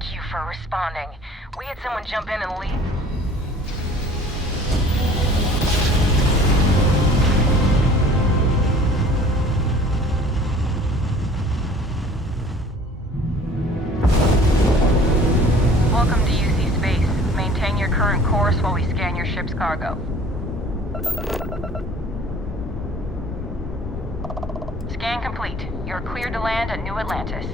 Thank you for responding. We had someone jump in and leave. Welcome to UC Space. Maintain your current course while we scan your ship's cargo. Scan complete. You're cleared to land at New Atlantis.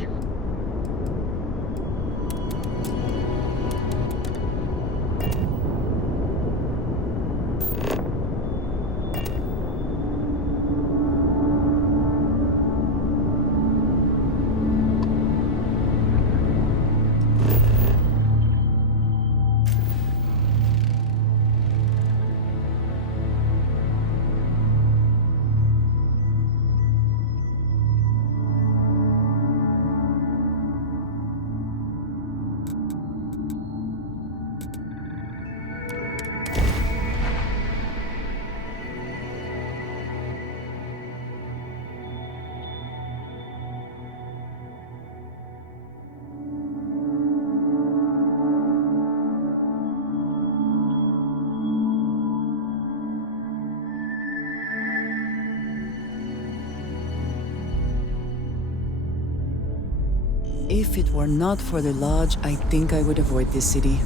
If it were not for the lodge, I think I would avoid this city.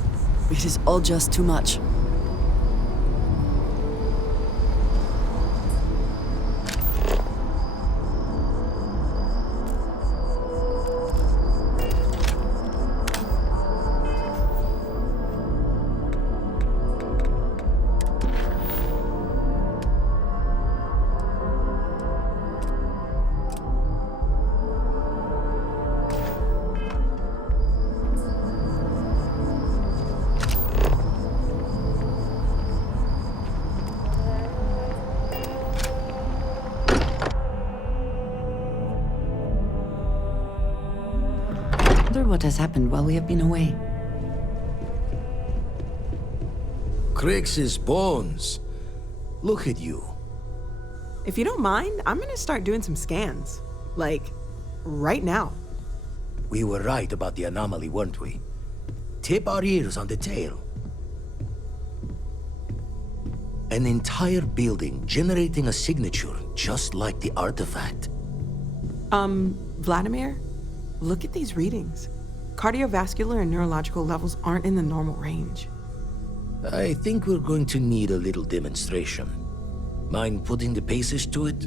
It is all just too much. What has happened while we have been away? Crix's bones. Look at you. If you don't mind, I'm gonna start doing some scans. Like, right now. We were right about the anomaly, weren't we? Tip our ears on the tail. An entire building generating a signature just like the artifact. Vladimir, look at these readings. Cardiovascular and neurological levels aren't in the normal range. I think we're going to need a little demonstration. Mind putting the paces to it?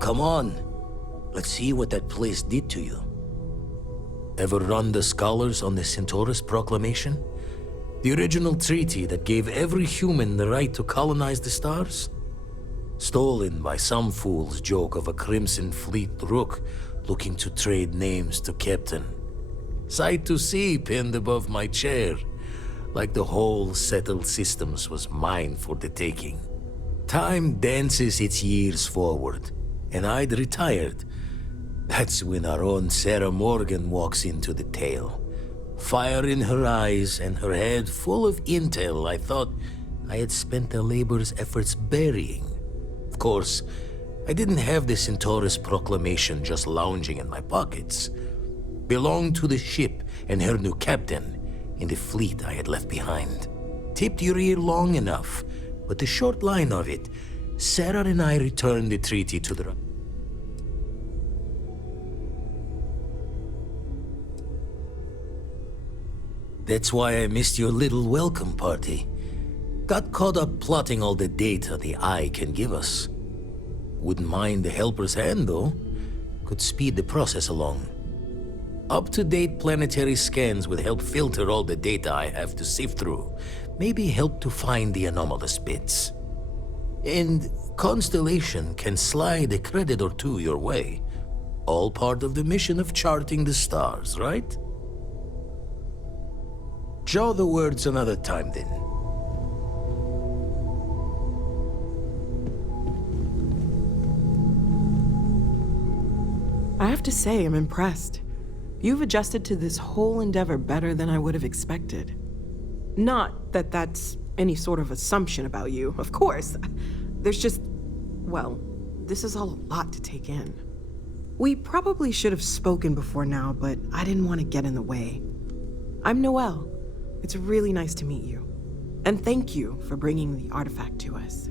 Come on. Let's see what that place did to you. Ever run the scholars on the Centaurus Proclamation? The original treaty that gave every human the right to colonize the stars? Stolen by some fool's joke of a Crimson Fleet rook looking to trade names to Captain. Sight to see pinned above my chair, like the whole settled systems was mine for the taking. Time dances its years forward, and I'd retired. That's when our own Sarah Morgan walks into the tale. Fire in her eyes and her head full of intel I thought I had spent a labor's efforts burying. Of course, I didn't have the Centaurus Proclamation just lounging in my pockets. Belonged to the ship and her new captain in the fleet I had left behind. Tipped your ear long enough, but the short line of it, Sarah and I returned the treaty to the... That's why I missed your little welcome party. Got caught up plotting all the data the Eye can give us. Wouldn't mind the helper's hand, though. Could speed the process along. Up-to-date planetary scans would help filter all the data I have to sift through. Maybe help to find the anomalous bits. And Constellation can slide a credit or two your way. All part of the mission of charting the stars, right? Jaw the words another time, then. I have to say, I'm impressed. You've adjusted to this whole endeavor better than I would have expected. Not that that's any sort of assumption about you, of course. There's just, well, This is all a lot to take in. We probably should have spoken before now, but I didn't want to get in the way. I'm Noelle. It's really nice to meet you. And thank you for bringing the artifact to us.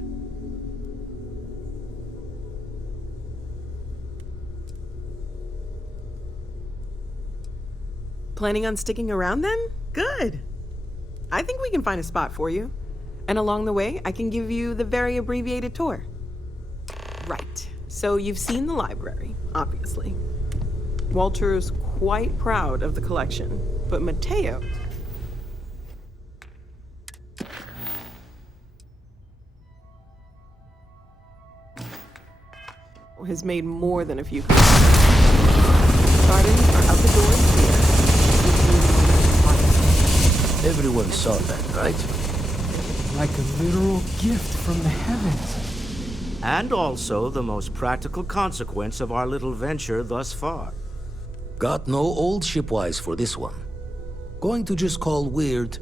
Planning on sticking around then? Good. I think we can find a spot for you. And along the way, I can give you the very abbreviated tour. Right. So you've seen the library, obviously. Walter's quite proud of the collection, but Mateo... has made more than a few Gardens are out the doors here. Everyone saw that, right? Like a literal gift from the heavens. And also the most practical consequence of our little venture thus far. Got no old shipwise for this one. Going to just call weird,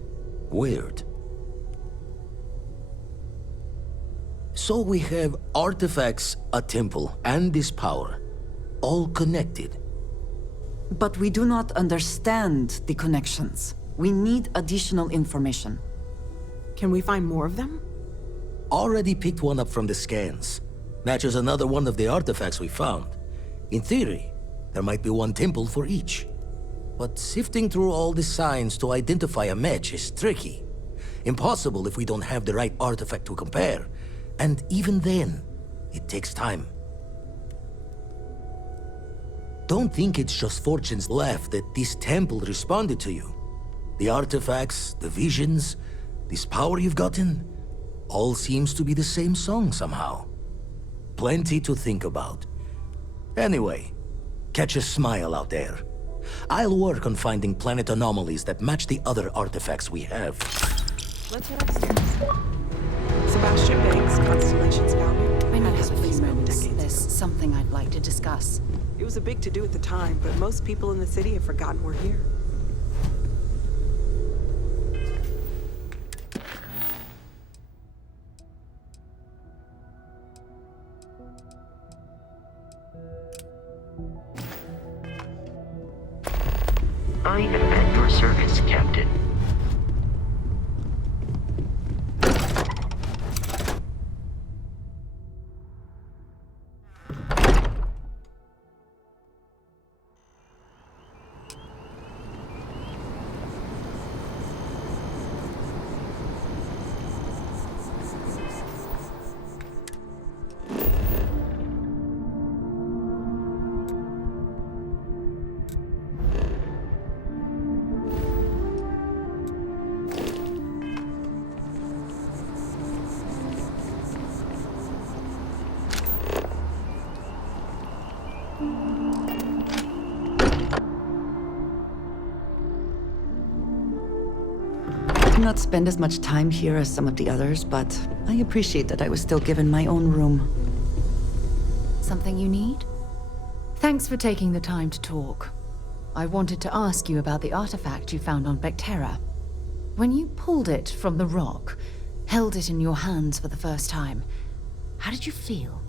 weird. So we have artifacts, a temple, and this power. All connected. But we do not understand the connections. We need additional information. Can we find more of them? Already picked one up from the scans. Matches another one of the artifacts we found. In theory, there might be one temple for each. But sifting through all the signs to identify a match is tricky. Impossible if we don't have the right artifact to compare. And even then, it takes time. Don't think it's just Fortune's laugh that this temple responded to you. The artifacts, the visions, this power you've gotten, all seems to be the same song somehow. Plenty to think about. Anyway, catch a smile out there. I'll work on finding planet anomalies that match the other artifacts we have. Let's head upstairs. Sebastian Banks, Constellation's founder. When you had his have a few placement moments, decades there's ago. something I'd like to discuss. It was a big to-do at the time, but most people in the city have forgotten we're here. I am at your service, Captain. Not spend as much time here as some of the others, but I appreciate that I was still given my own room. Something you need? Thanks for taking the time to talk. I wanted to ask you about the artifact you found on Bethesda. When you pulled it from the rock, held it in your hands for the first time, how did you feel?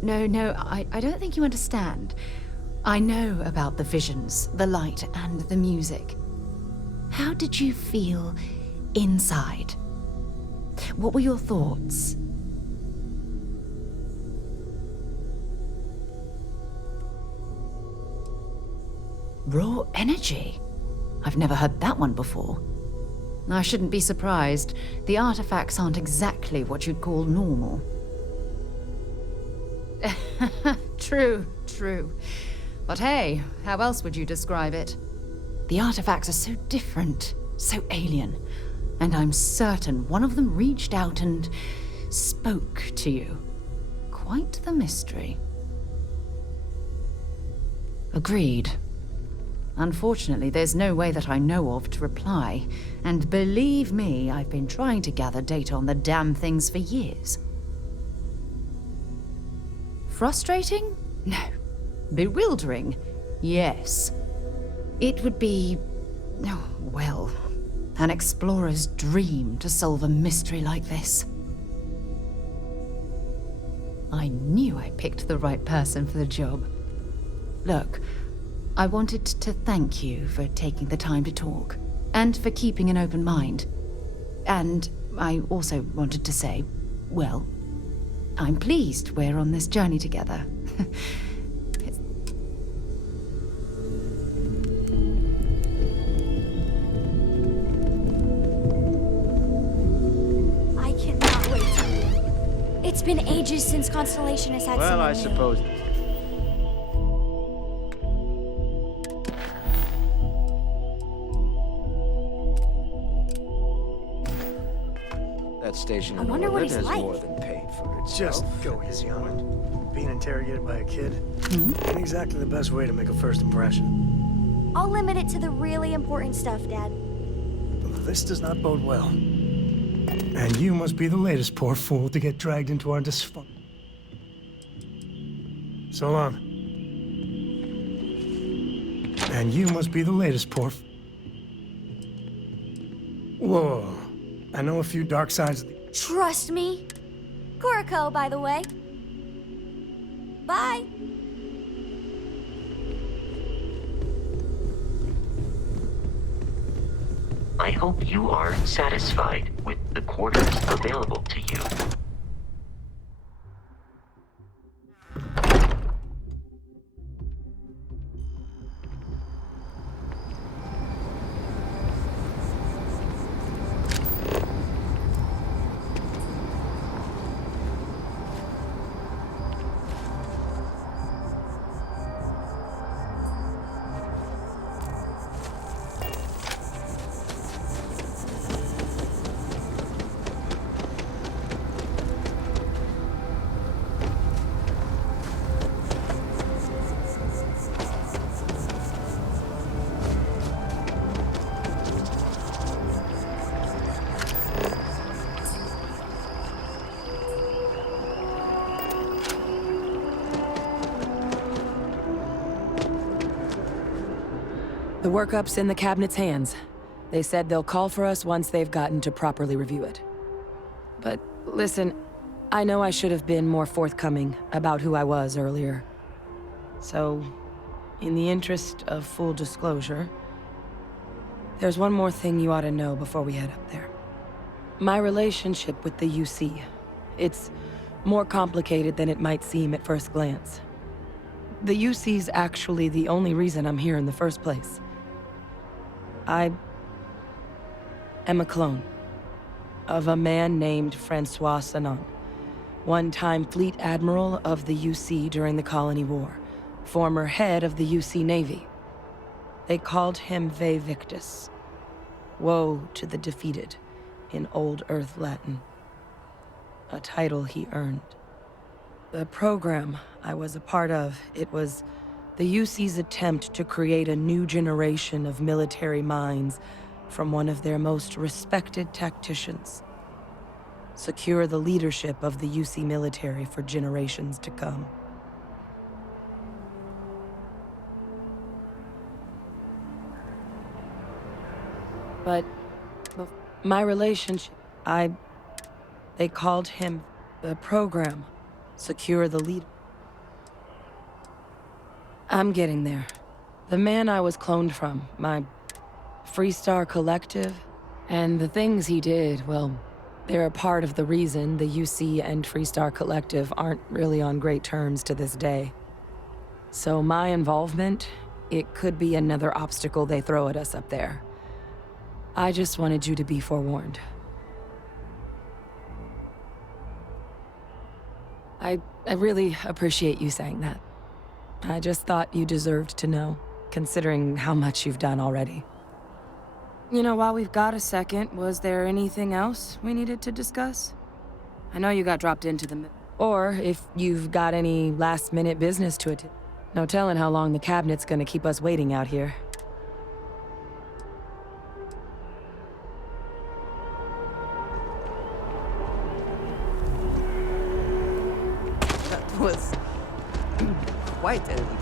No, I don't think you understand. I know about the visions, the light, and the music. How did you feel inside? What were your thoughts? Raw energy? I've never heard that one before. I shouldn't be surprised. The artifacts aren't exactly what you'd call normal. True. But hey, how else would you describe it? The artifacts are so different, so alien, and I'm certain one of them reached out and spoke to you. Quite the mystery. Agreed. Unfortunately, there's no way that I know of to reply, and believe me, I've been trying to gather data on the damn things for years. Frustrating? No. Bewildering? Yes. It would be... oh, well... An explorer's dream to solve a mystery like this. I knew I picked the right person for the job. Look, I wanted to thank you for taking the time to talk, and for keeping an open mind. And I also wanted to say, well, I'm pleased we're on this journey together. I cannot wait to meet. It's been ages since Constellation has had Well, someone I new. suppose. That station I in wonder what orbit he's has like. more than paid for itself. Just go easy on it. Being interrogated by a kid ain't exactly the best way to make a first impression. I'll limit it to the really important stuff, Dad. This does not bode well. And you must be the latest poor fool to get dragged into our dysfunction. So long. And you must be the latest poor Whoa. I know a few dark sides of the... Trust me. Kuriko, by the way. Bye. I hope you are satisfied with the quarters available to you. The workup's in the cabinet's hands. They said they'll call for us once they've gotten to properly review it. But listen, I know I should have been more forthcoming about who I was earlier. So, in the interest of full disclosure, there's one more thing you ought to know before we head up there. My relationship with the UC. It's more complicated than it might seem at first glance. The UC's actually the only reason I'm here in the first place. I am a clone of a man named Francois Sanon, one-time fleet admiral of the UC during the Colony War, former head of the UC Navy. They called him Ve Victus, woe to the defeated, in Old Earth Latin, a title he earned. The program I was a part of, it was the UC's attempt to create a new generation of military minds from one of their most respected tacticians. Secure the leadership of the UC military for generations to come. But my relationship, they called him the program. Secure the lead. I'm getting there. The man I was cloned from, my Freestar Collective, and the things he did, well, they're a part of the reason the UC and Freestar Collective aren't really on great terms to this day. So my involvement, it could be another obstacle they throw at us up there. I just wanted you to be forewarned. I really appreciate you saying that. I just thought you deserved to know, considering how much you've done already. You know, while we've got a second, was there anything else we needed to discuss? I know you got dropped into the... Or if you've got any last-minute business to attend. No telling how long the cabinet's gonna keep us waiting out here. Was quite a leap.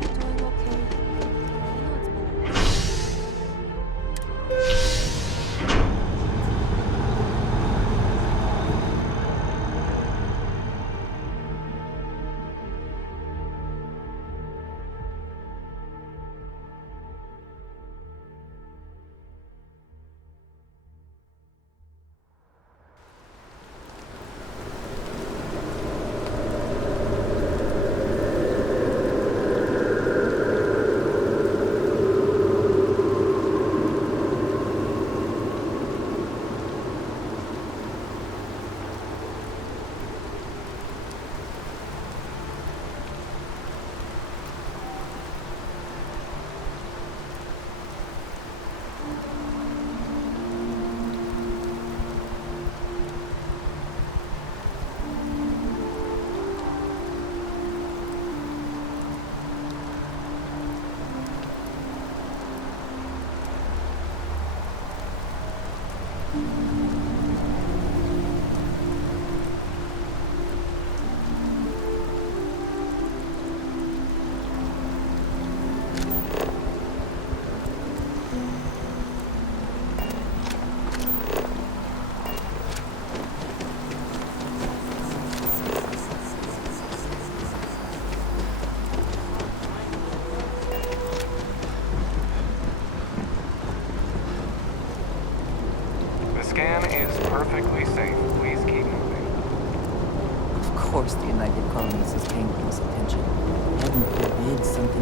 Doing okay.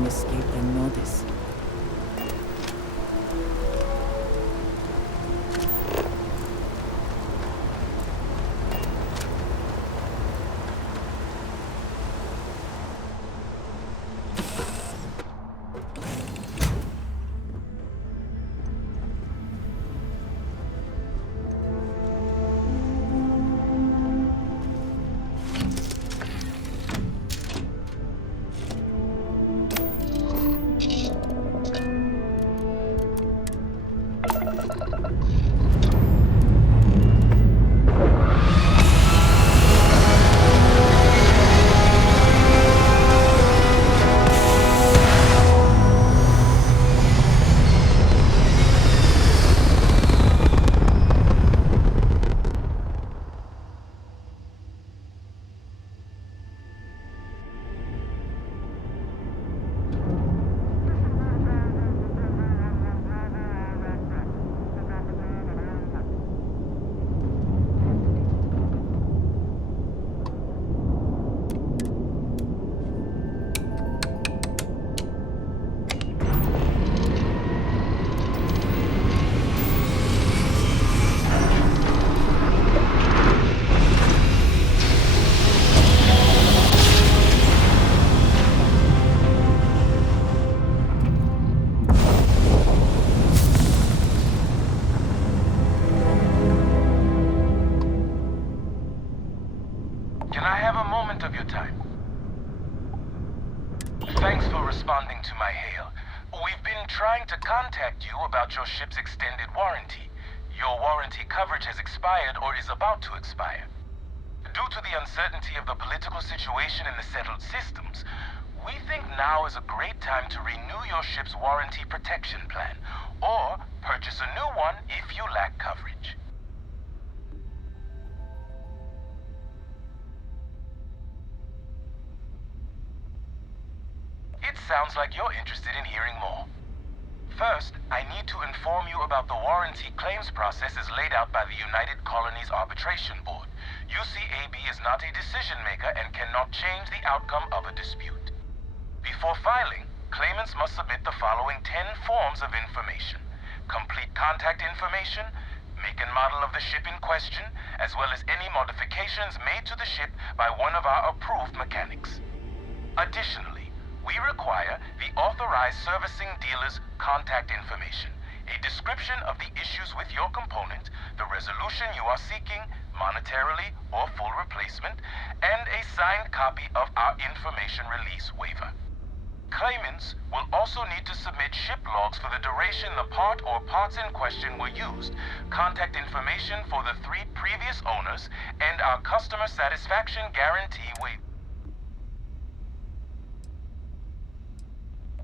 escape their notice. Can I have a moment of your time? Thanks for responding to my hail. We've been trying to contact you about your ship's extended warranty. Your warranty coverage has expired or is about to expire. Due to the uncertainty of the political situation in the settled systems, we think now is a great time to renew your ship's warranty protection plan, or purchase a new one if you lack coverage. It sounds like you're interested in hearing more. First, I need to inform you about the warranty claims process as laid out by the United Colonies Arbitration Board. UCAB is not a decision maker and cannot change the outcome of a dispute. Before filing, claimants must submit the following 10 forms of information: complete contact information, make and model of the ship in question, as well as any modifications made to the ship by one of our approved mechanics. Additionally, we require the authorized servicing dealer's contact information, a description of the issues with your component, the resolution you are seeking, monetarily or full replacement, and a signed copy of our information release waiver. Claimants will also need to submit ship logs for the duration the part or parts in question were used, contact information for the 3 previous owners, and our customer satisfaction guarantee waiver.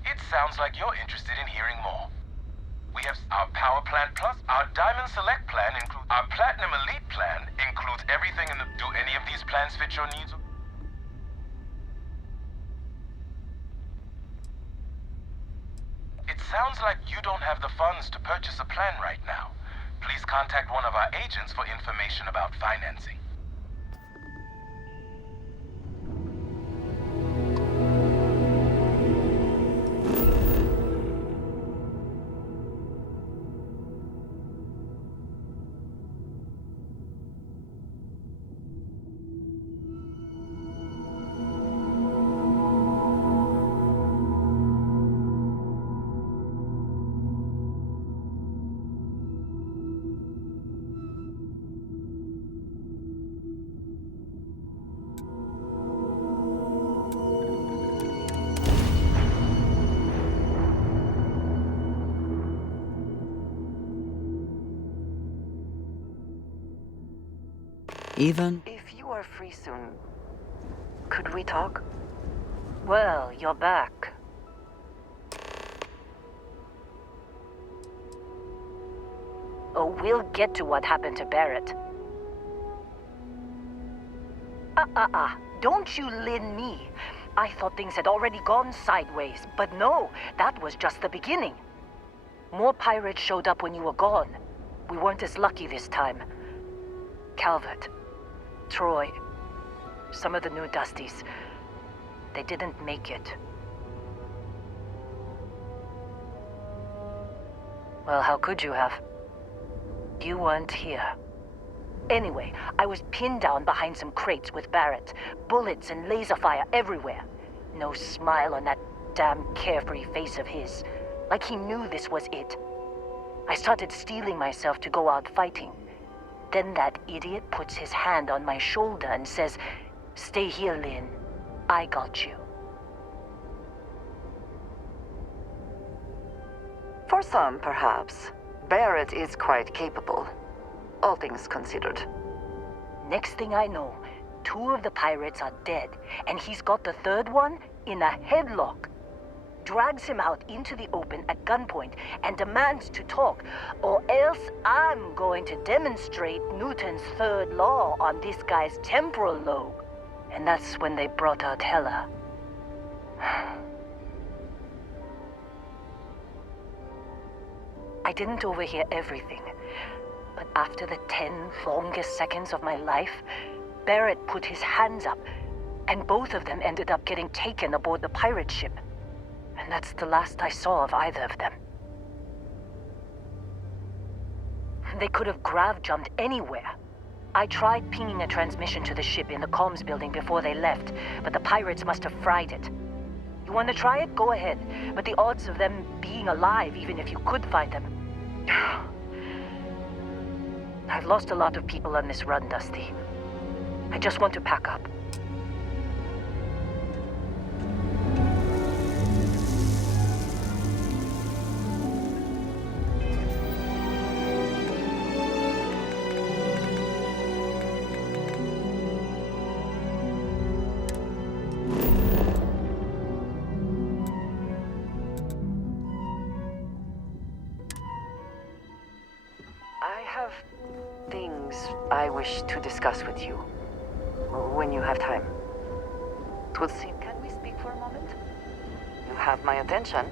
It sounds like you're interested in hearing more. We have our Power Plan Plus, our Diamond Select Plan includes, our Platinum Elite Plan includes everything in the... Do any of these plans fit your needs? It sounds like you don't have the funds to purchase a plan right now. Please contact one of our agents for information about financing. Even? If you are free soon, could we talk? Well, you're back. Oh, we'll get to what happened to Barrett. Don't you lin me. I thought things had already gone sideways, but no, that was just the beginning. More pirates showed up when you were gone. We weren't as lucky this time. Calvert, Troy, some of the new Dusties, they didn't make it. Well, how could you have? You weren't here. Anyway, I was pinned down behind some crates with Barrett. Bullets and laser fire everywhere. No smile on that damn carefree face of his. Like he knew this was it. I started steeling myself to go out fighting. Then that idiot puts his hand on my shoulder and says, "Stay here, Lynn. I got you." For some, perhaps. Barrett is quite capable. All things considered. Next thing I know, 2 of the pirates are dead, and he's got the 3rd one in a headlock. Drags him out into the open at gunpoint and demands to talk, or else I'm going to demonstrate Newton's 3rd law on this guy's temporal lobe. And that's when they brought out Hela. I didn't overhear everything, but after the 10 longest seconds of my life, Barrett put his hands up, and both of them ended up getting taken aboard the pirate ship. And that's the last I saw of either of them. They could have grav-jumped anywhere. I tried pinging a transmission to the ship in the comms building before they left, but the pirates must have fried it. You want to try it? Go ahead. But the odds of them being alive, even if you could find them... I've lost a lot of people on this run, Dusty. I just want to pack up. I wish to discuss with you. When you have time. Twould seem... Can we speak for a moment? You have my attention.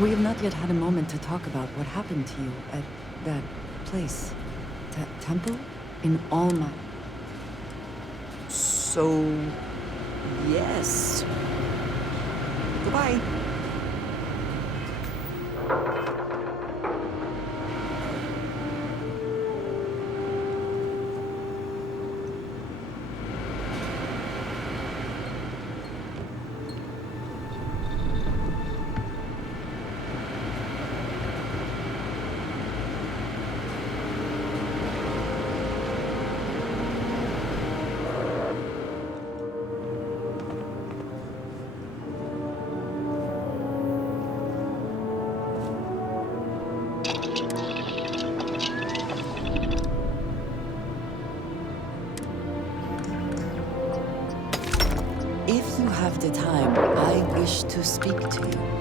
We have not yet had a moment to talk about what happened to you at that place. Temple? In Alma. So... yes. Goodbye. If you have the time, I wish to speak to you.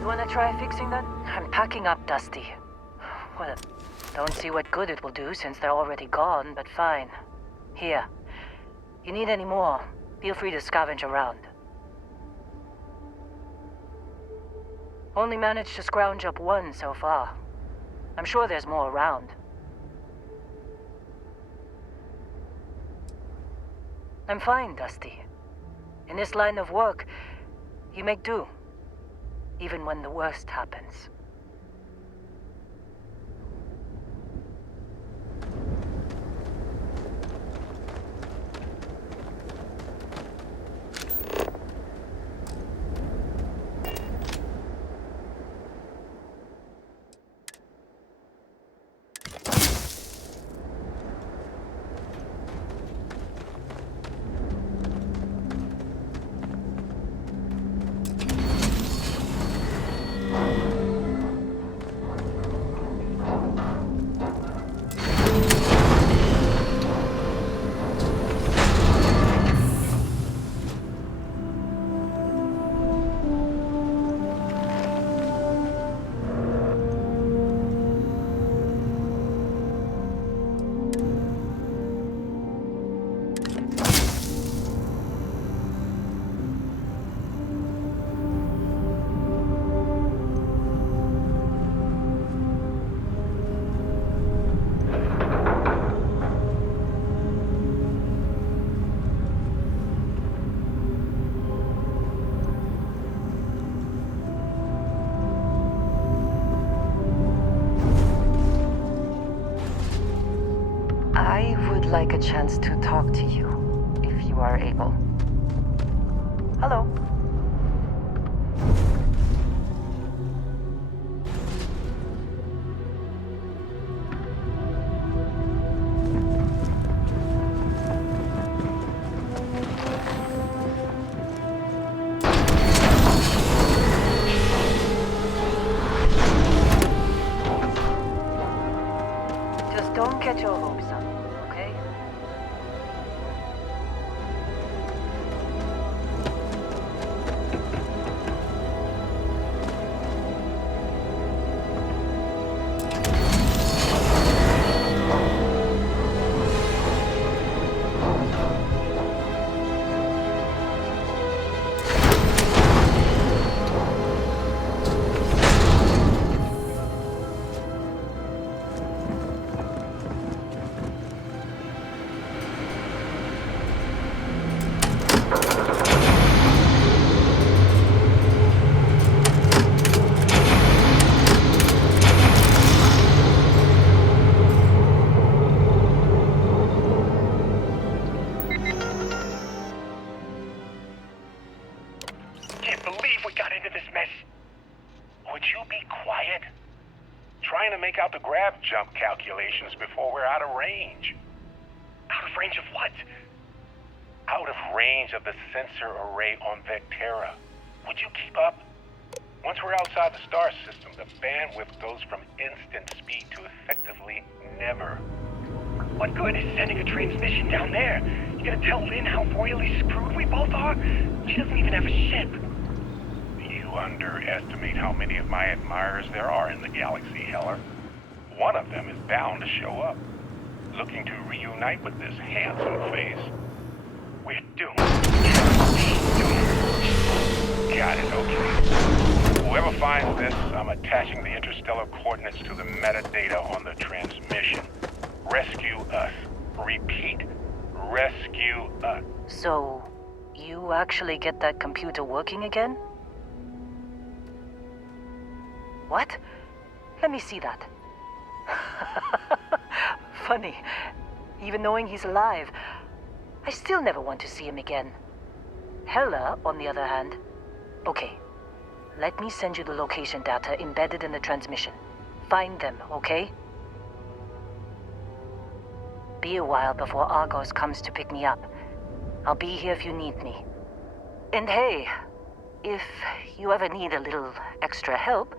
You wanna try fixing that? I'm packing up, Dusty. Well, don't see what good it will do since they're already gone, but fine. Here. You need any more, feel free to scavenge around. Only managed to scrounge up one so far. I'm sure there's more around. I'm fine, Dusty. In this line of work, you make do. Even when the worst happens. I would like a chance to talk to you, if you are able. Hello. Just don't get your hopes up, okay? Can't believe we got into this mess. Would you be quiet? Trying to make out the grab jump calculations before we're out of range. Out of range of what? Out of range of the sensor array on Vectera. Would you keep up? Once we're outside the star system, the bandwidth goes from instant speed to effectively never. What good is sending a transmission down there? You gonna tell Lynn how royally screwed we both are? She doesn't even have a ship. You underestimate how many of my admirers there are in the galaxy, Heller. One of them is bound to show up, looking to reunite with this handsome face. We're doomed. Doomed. Got it, okay. Whoever finds this, I'm attaching the interstellar coordinates to the metadata on the transmission. Rescue us. Repeat. Rescue us. So, you actually get that computer working again? What? Let me see that. Funny. Even knowing he's alive, I still never want to see him again. Hella, on the other hand. Okay. Let me send you the location data embedded in the transmission. Find them, okay? Be a while before Argos comes to pick me up. I'll be here if you need me. And hey, if you ever need a little extra help,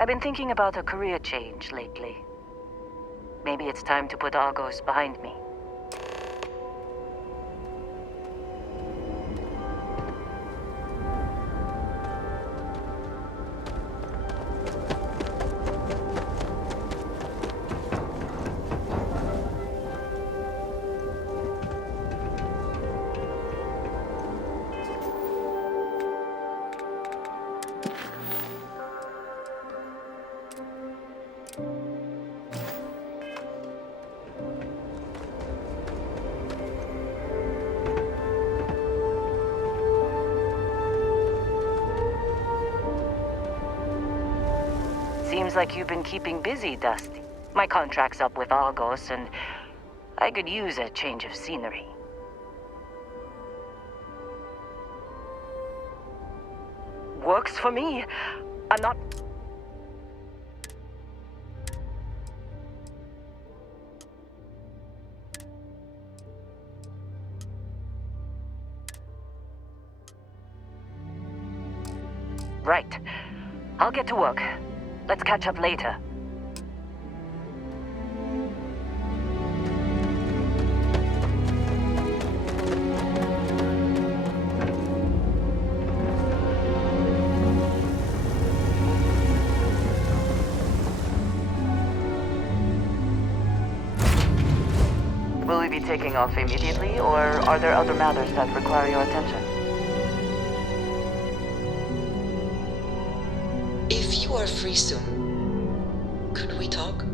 I've been thinking about a career change lately. Maybe it's time to put Argos behind me. Seems like you've been keeping busy, Dusty. My contract's up with Argos, and I could use a change of scenery. Works for me. I'm not... Right. I'll get to work. Let's catch up later. Will we be taking off immediately, or are there other matters that require your attention? If you are free soon, could we talk?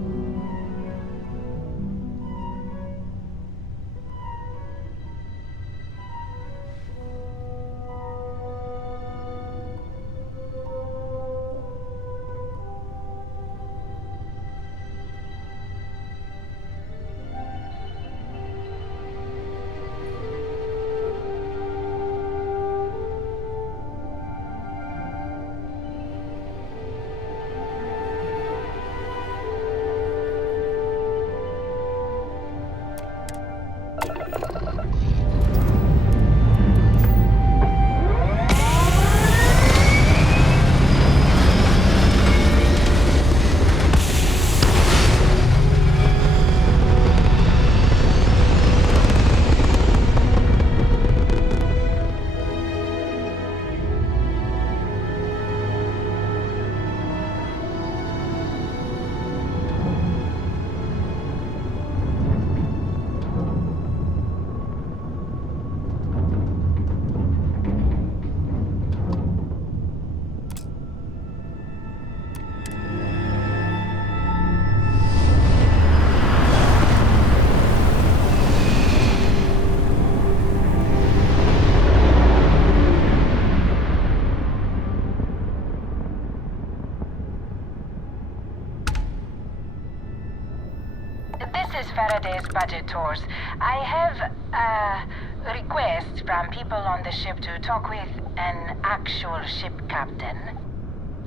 This is Faraday's budget tours. I have a request from people on the ship to talk with an actual ship captain.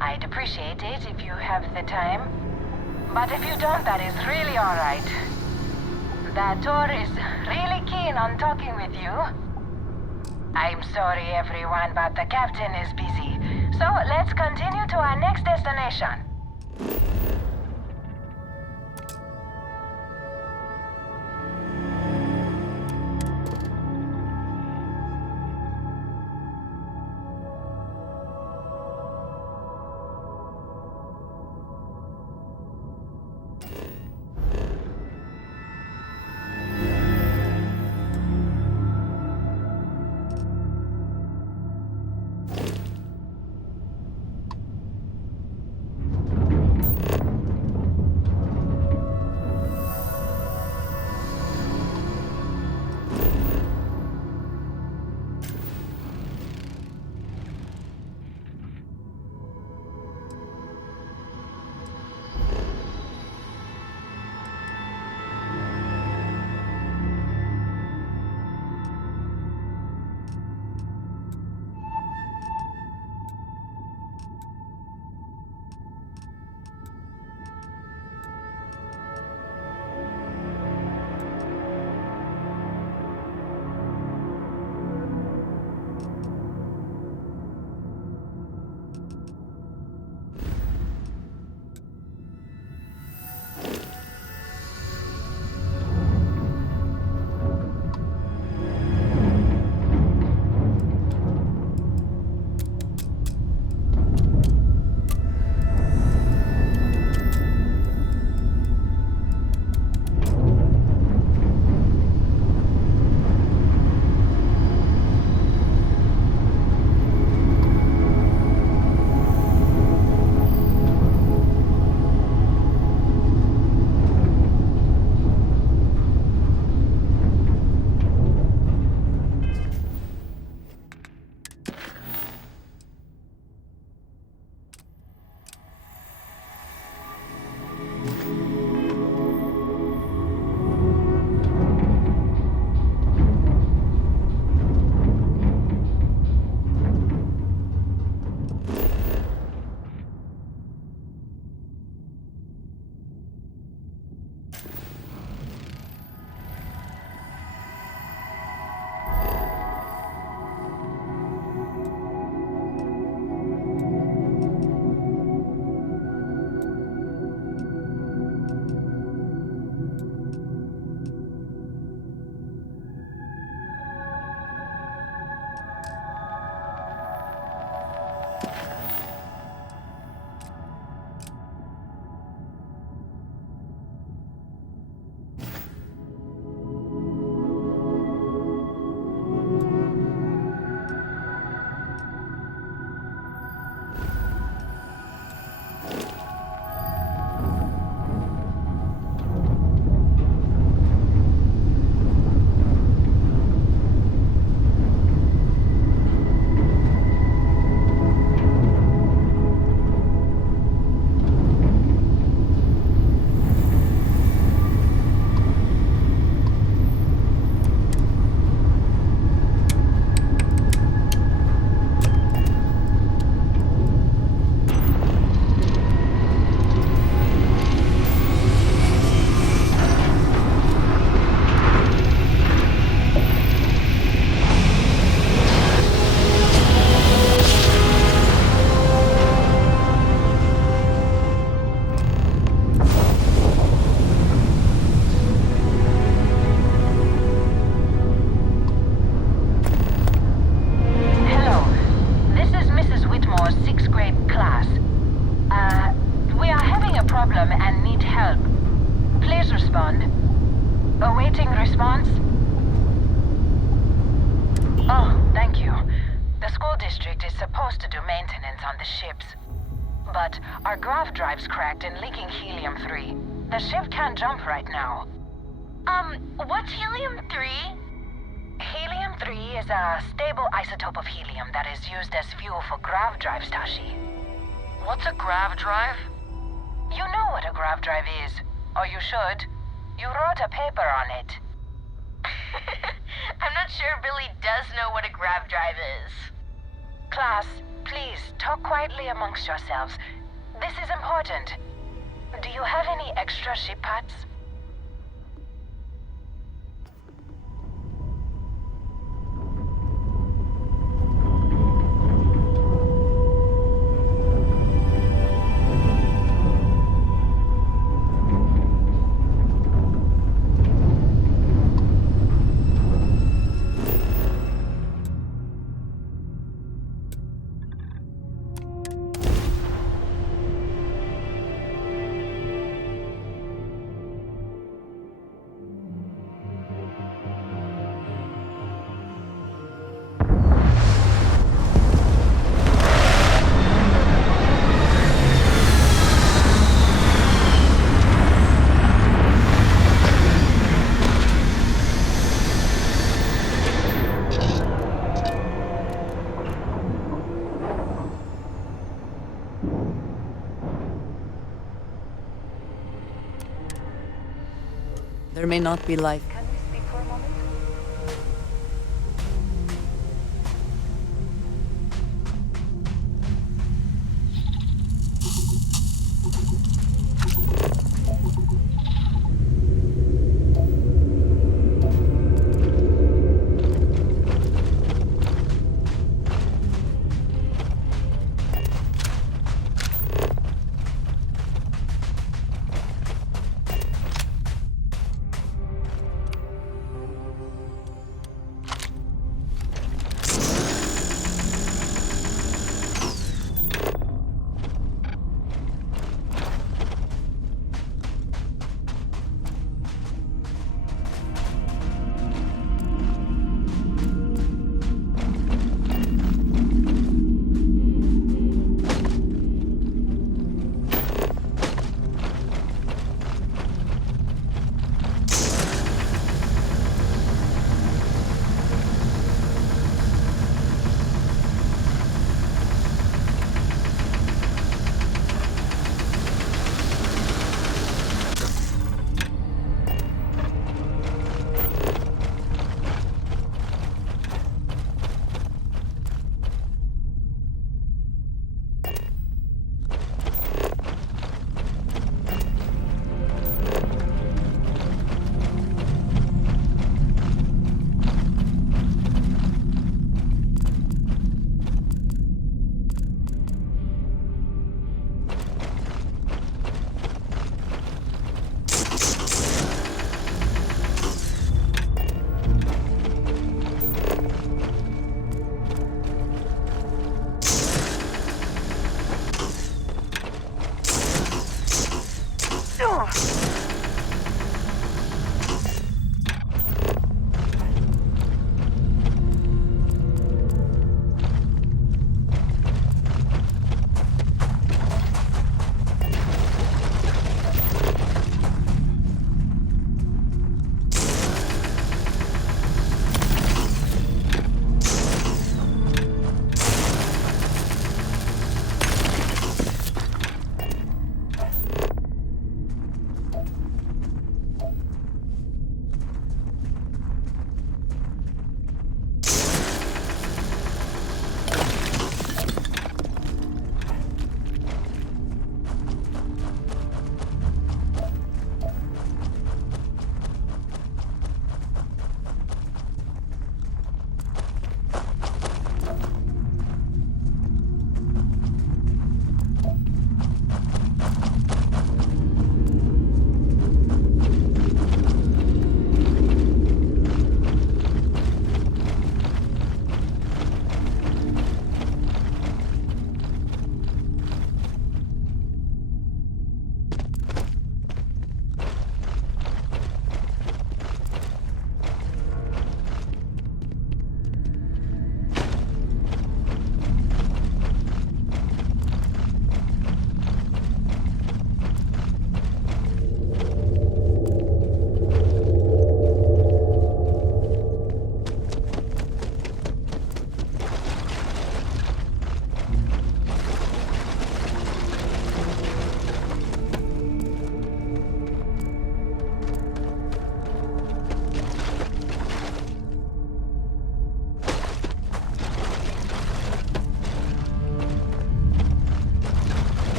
I'd appreciate it if you have the time. But if you don't, that is really alright. The tour is really keen on talking with you. I'm sorry, everyone, but the captain is busy. So let's continue to our next destination. respond. Awaiting response. Oh, thank you. The school district is supposed to do maintenance on the ships. But our grav drive's cracked and leaking helium-3. The ship can't jump right now. What's helium-3? Helium-3 is a stable isotope of helium that is used as fuel for grav drives, Tashi. What's a grav drive? You know what a grav drive is. Or you should. You wrote a paper on it. I'm not sure Billy does know what a grav drive is. Class, please, talk quietly amongst yourselves. This is important. Do you have any extra ship parts? There may not be life. Can we speak for a moment?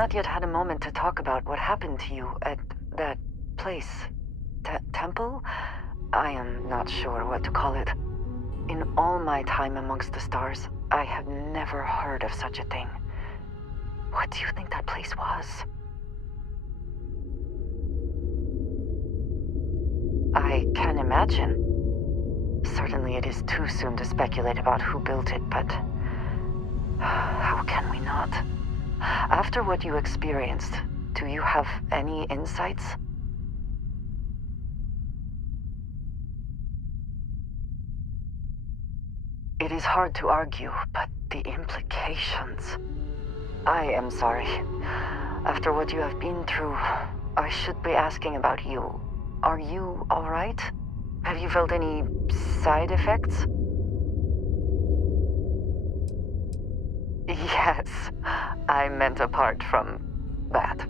not yet had a moment to talk about what happened to you at that place. Temple? I am not sure what to call it. In all my time amongst the stars, I have never heard of such a thing. What do you think that place was? I can imagine. Certainly it is too soon to speculate about who built it, but how can we not? After what you experienced, do you have any insights? It is hard to argue, but the implications... I am sorry. After what you have been through, I should be asking about you. Are you all right? Have you felt any side effects? Yes, I meant apart from that.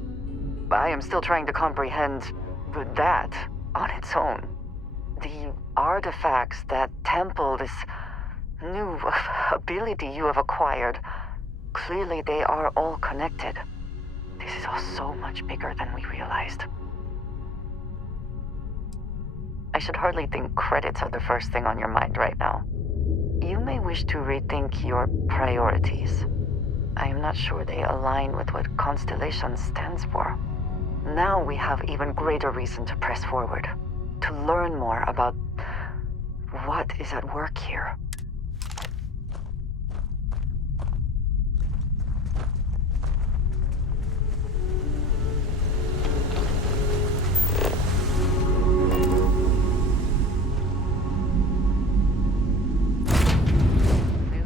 I am still trying to comprehend that on its own. The artifacts, that temple, this new ability you have acquired, clearly they are all connected. This is all so much bigger than we realized. I should hardly think credits are the first thing on your mind right now. You may wish to rethink your priorities. I am not sure they align with what Constellation stands for. Now we have even greater reason to press forward, to learn more about what is at work here.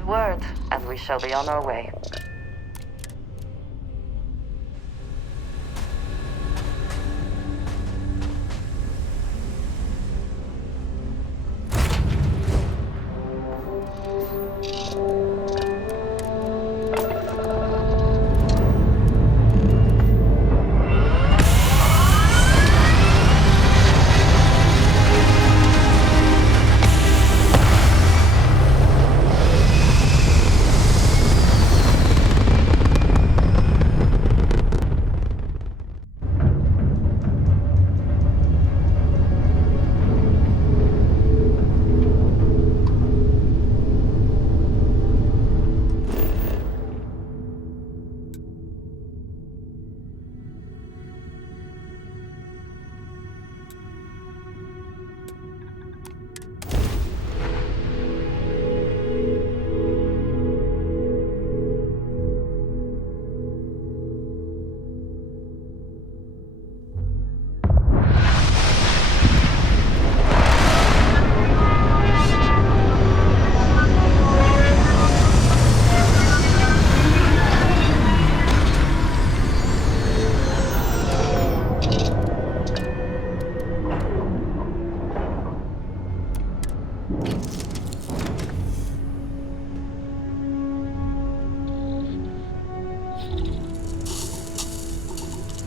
Word, and we shall be on our way.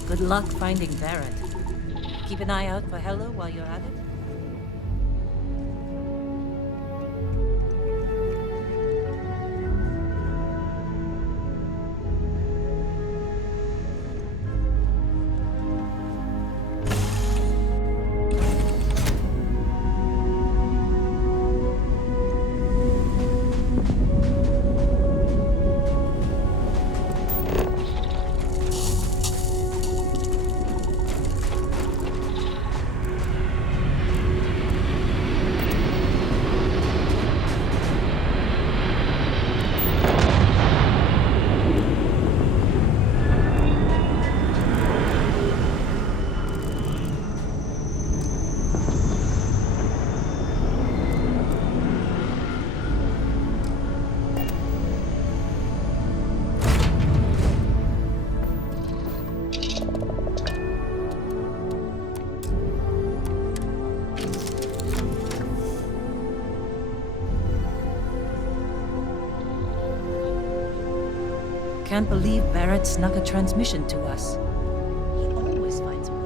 Good luck finding Barrett. Keep an eye out for Hello while you're at it. Can't believe Barrett snuck a transmission to us. He always finds a way.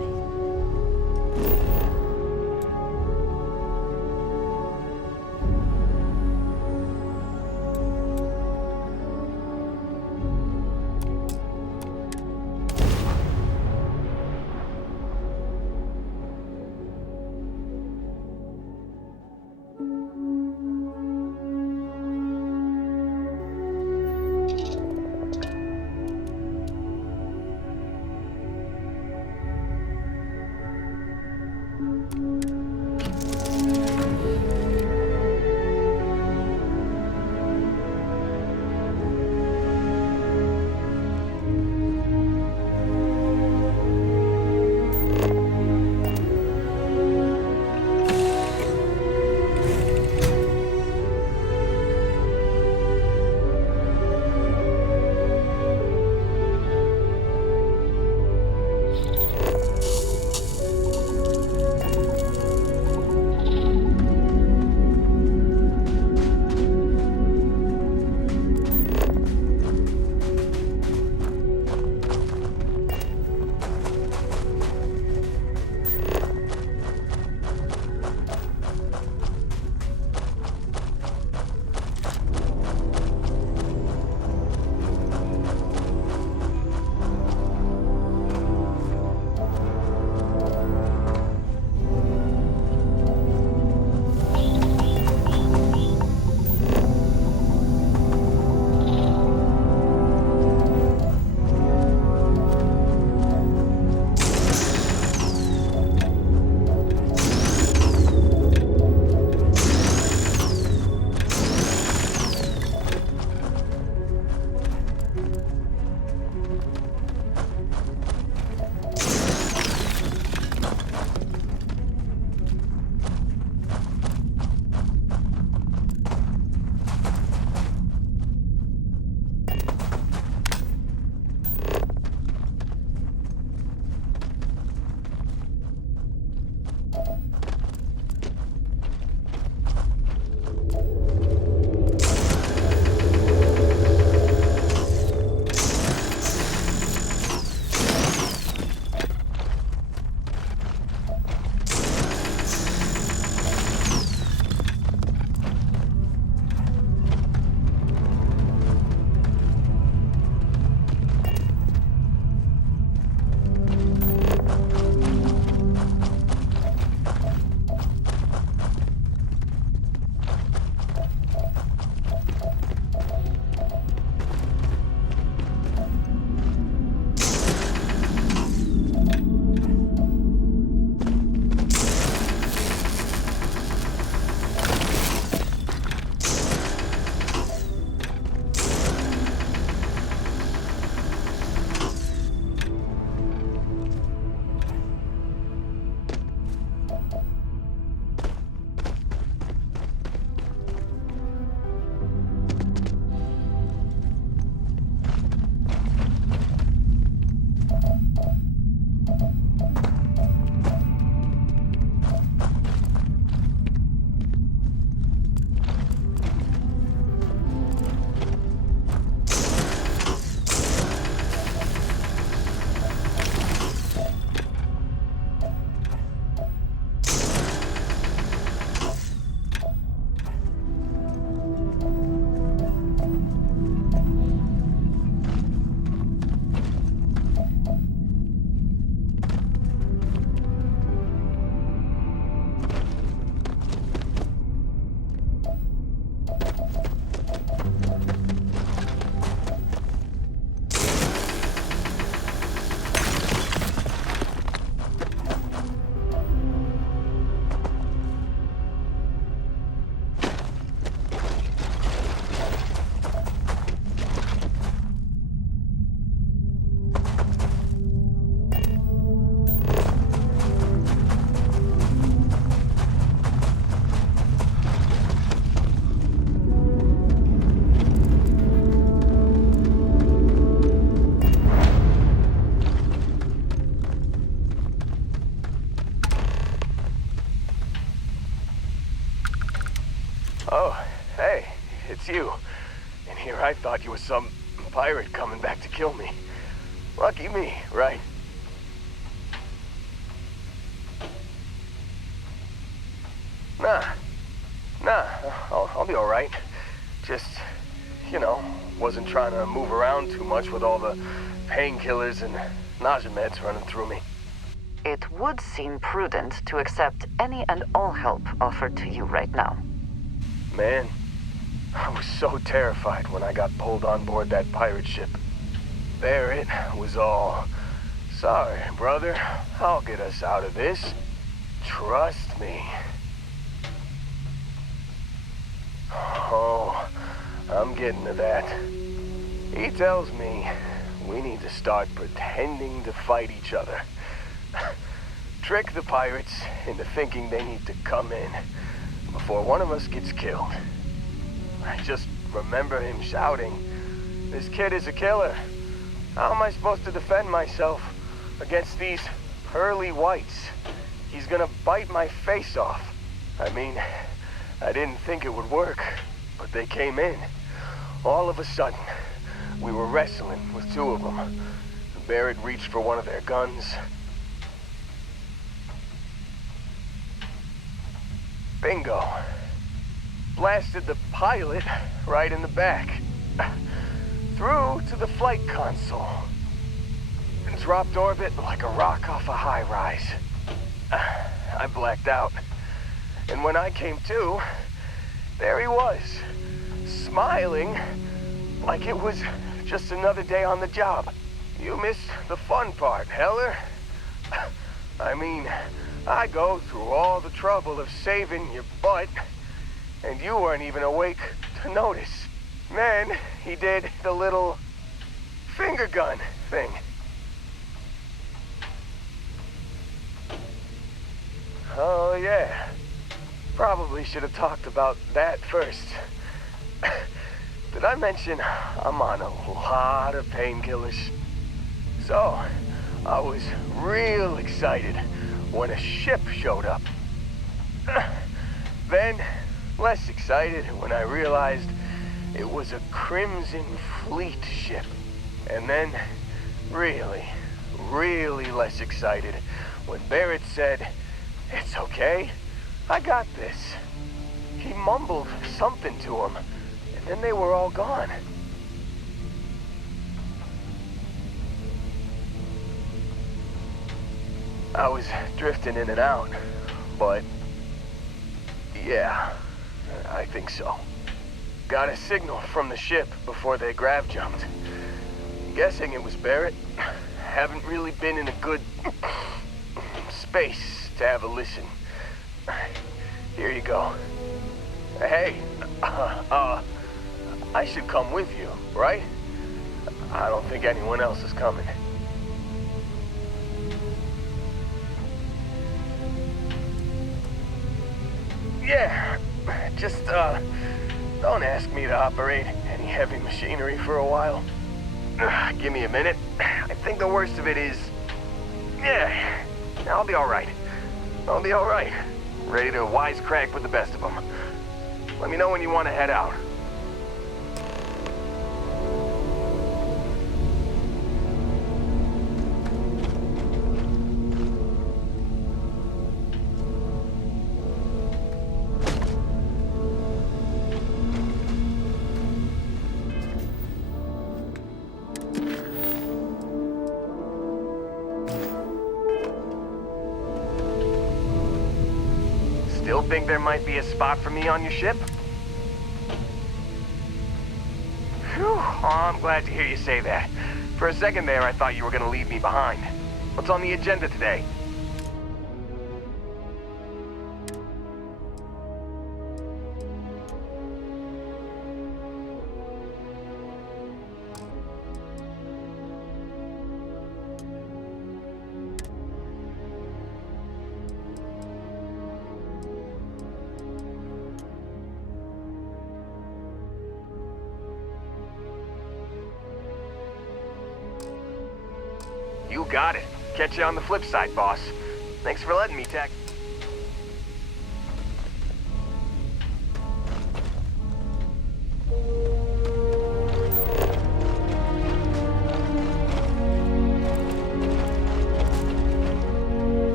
Oh, hey, it's you. And here I thought you were some pirate coming back to kill me. Lucky me, right? Nah, I'll be alright. Just, you know, wasn't trying to move around too much with all the painkillers and nausea meds running through me. It would seem prudent to accept any and all help offered to you right now. Man, I was so terrified when I got pulled on board that pirate ship. There it was all, sorry, brother, I'll get us out of this. Trust me. Oh, I'm getting to that. He tells me we need to start pretending to fight each other. Trick the pirates into thinking they need to come in before one of us gets killed. I just remember him shouting, "This kid is a killer. How am I supposed to defend myself against these pearly whites? He's gonna bite my face off." I mean, I didn't think it would work, but they came in. All of a sudden, we were wrestling with two of them. Barrett reached for one of their guns. Bingo. Blasted the pilot right in the back. Through to the flight console. And dropped orbit like a rock off a high rise. I blacked out. And when I came to, there he was, smiling like it was just another day on the job. You missed the fun part, Heller. I mean, I go through all the trouble of saving your butt, and you weren't even awake to notice. Then he did the little finger gun thing. Oh yeah, probably should have talked about that first. Did I mention I'm on a lot of painkillers? So, I was real excited when a ship showed up. Then, less excited when I realized it was a Crimson Fleet ship. And then, really less excited when Barrett said, "It's okay, I got this." He mumbled something to him, and then they were all gone. I was drifting in and out, but yeah, I think so. Got a signal from the ship before they grav jumped. Guessing it was Barrett. Haven't really been in a good space to have a listen. Here you go. Hey, I should come with you, right? I don't think anyone else is coming. Yeah, just, don't ask me to operate any heavy machinery for a while. Give me a minute. I think the worst of it is... Yeah, I'll be alright. I'll be alright. Ready to wisecrack with the best of them. Let me know when you want to head out. Still think there might be a spot for me on your ship? Whew, oh, I'm glad to hear you say that. For a second there, I thought you were gonna leave me behind. What's on the agenda today? You got it. Catch you on the flip side, boss. Thanks for letting me, Tech.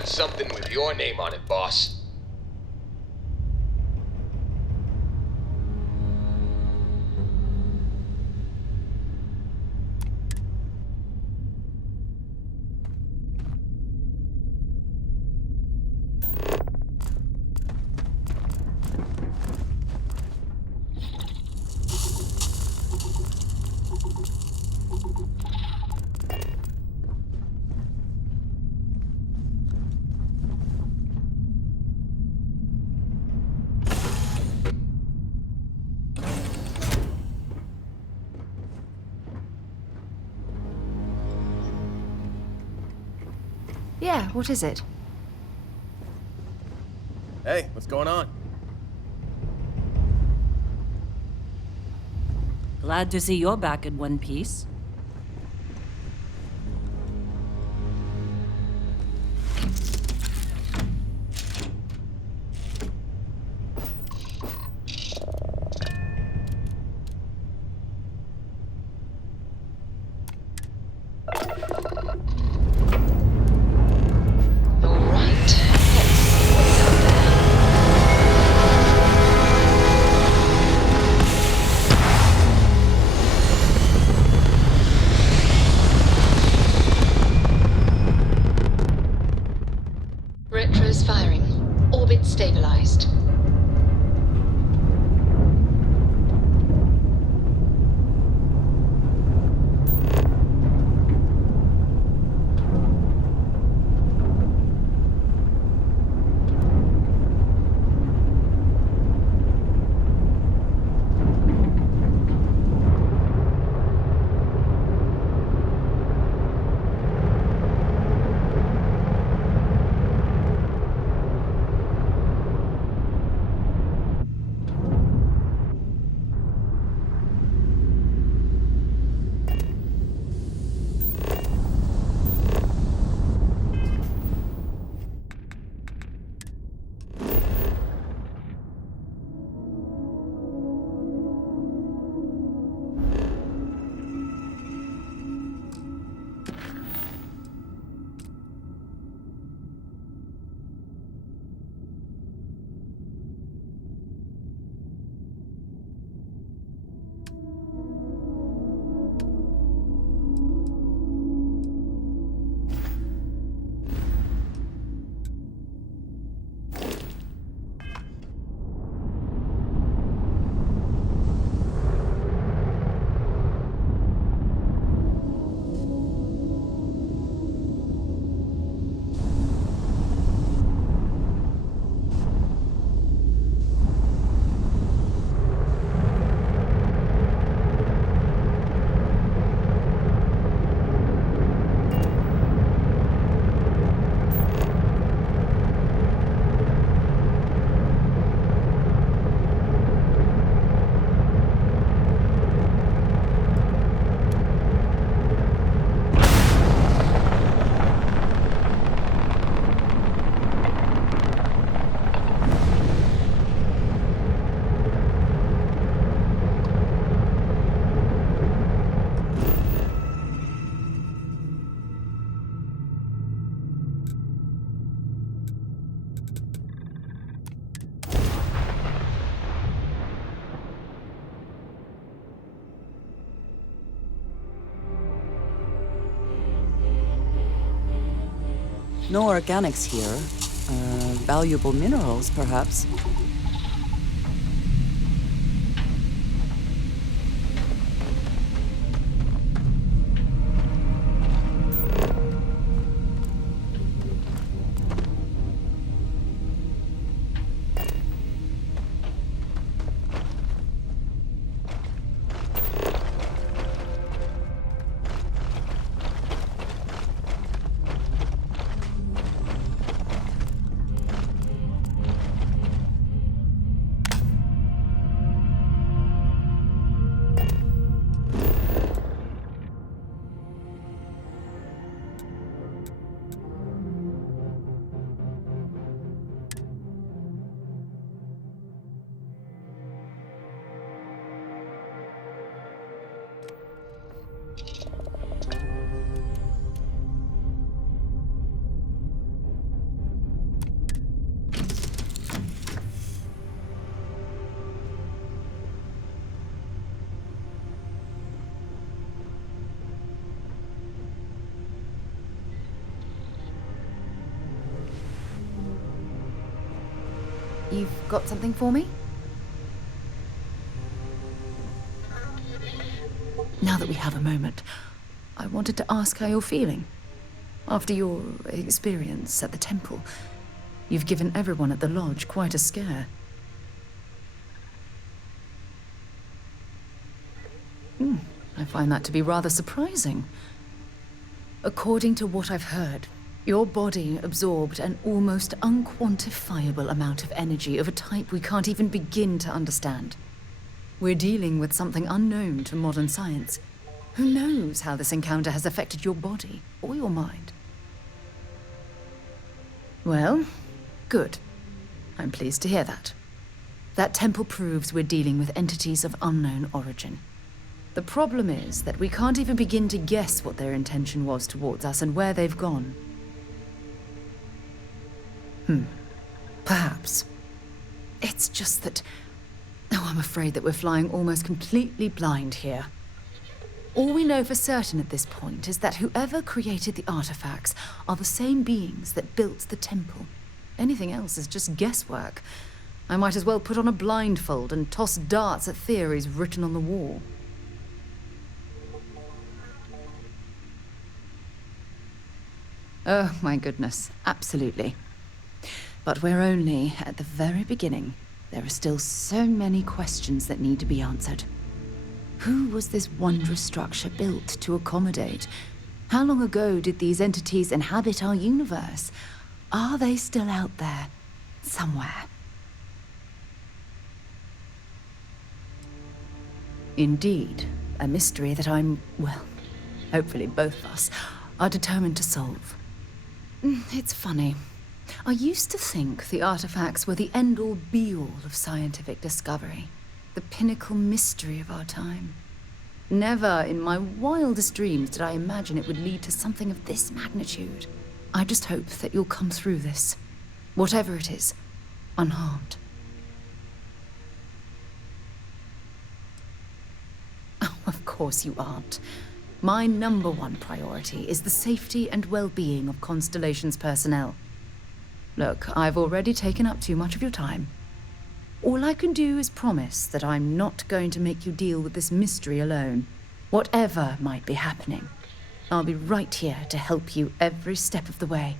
had something with your name on it, boss. Yeah, what is it? Hey, what's going on? Glad to see you're back in one piece. Retros firing. Orbit stabilized. No organics here. Valuable minerals, perhaps. You've got something for me? Now that we have a moment, I wanted to ask how you're feeling. After your experience at the temple, you've given everyone at the lodge quite a scare. I find that to be rather surprising. According to what I've heard, your body absorbed an almost unquantifiable amount of energy of a type we can't even begin to understand. We're dealing with something unknown to modern science. Who knows how this encounter has affected your body or your mind? Well, good. I'm pleased to hear that. That temple proves we're dealing with entities of unknown origin. The problem is that we can't even begin to guess what their intention was towards us and where they've gone. Perhaps. It's just that... Oh, I'm afraid that we're flying almost completely blind here. All we know for certain at this point is that whoever created the artifacts are the same beings that built the temple. Anything else is just guesswork. I might as well put on a blindfold and toss darts at theories written on the wall. Oh, my goodness, absolutely. But we're only at the very beginning. There are still so many questions that need to be answered. Who was this wondrous structure built to accommodate? How long ago did these entities inhabit our universe? Are they still out there, somewhere? Indeed, a mystery that well, hopefully both of us are determined to solve. It's funny. I used to think the artifacts were the end-all be-all of scientific discovery, the pinnacle mystery of our time. Never in my wildest dreams did I imagine it would lead to something of this magnitude. I just hope that you'll come through this, whatever it is, unharmed. Oh, of course you aren't. My #1 priority is the safety and well-being of Constellation's personnel. Look, I've already taken up too much of your time. All I can do is promise that I'm not going to make you deal with this mystery alone. Whatever might be happening, I'll be right here to help you every step of the way.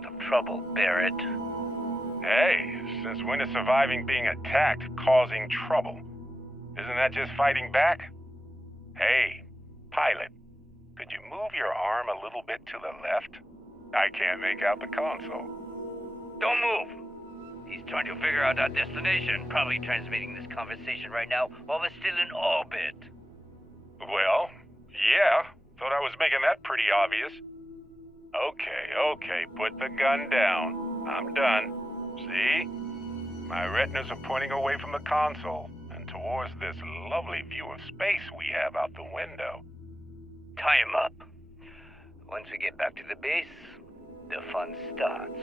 lot of trouble, Barrett. Hey, since when is surviving being attacked causing trouble? Isn't that just fighting back? Hey, pilot, could you move your arm a little bit to the left? I can't make out the console. Don't move! He's trying to figure out our destination, probably transmitting this conversation right now while we're still in orbit. Well, yeah, thought I was making that pretty obvious. Okay, put the gun down. I'm done. See? My retinas are pointing away from the console and towards this lovely view of space we have out the window. Tie him up. Once we get back to the base, the fun starts.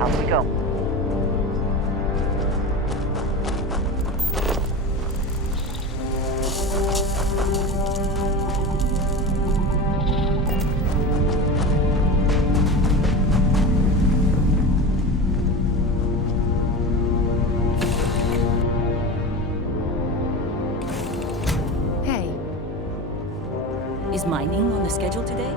Out we go. Hey. Is mining on the schedule today?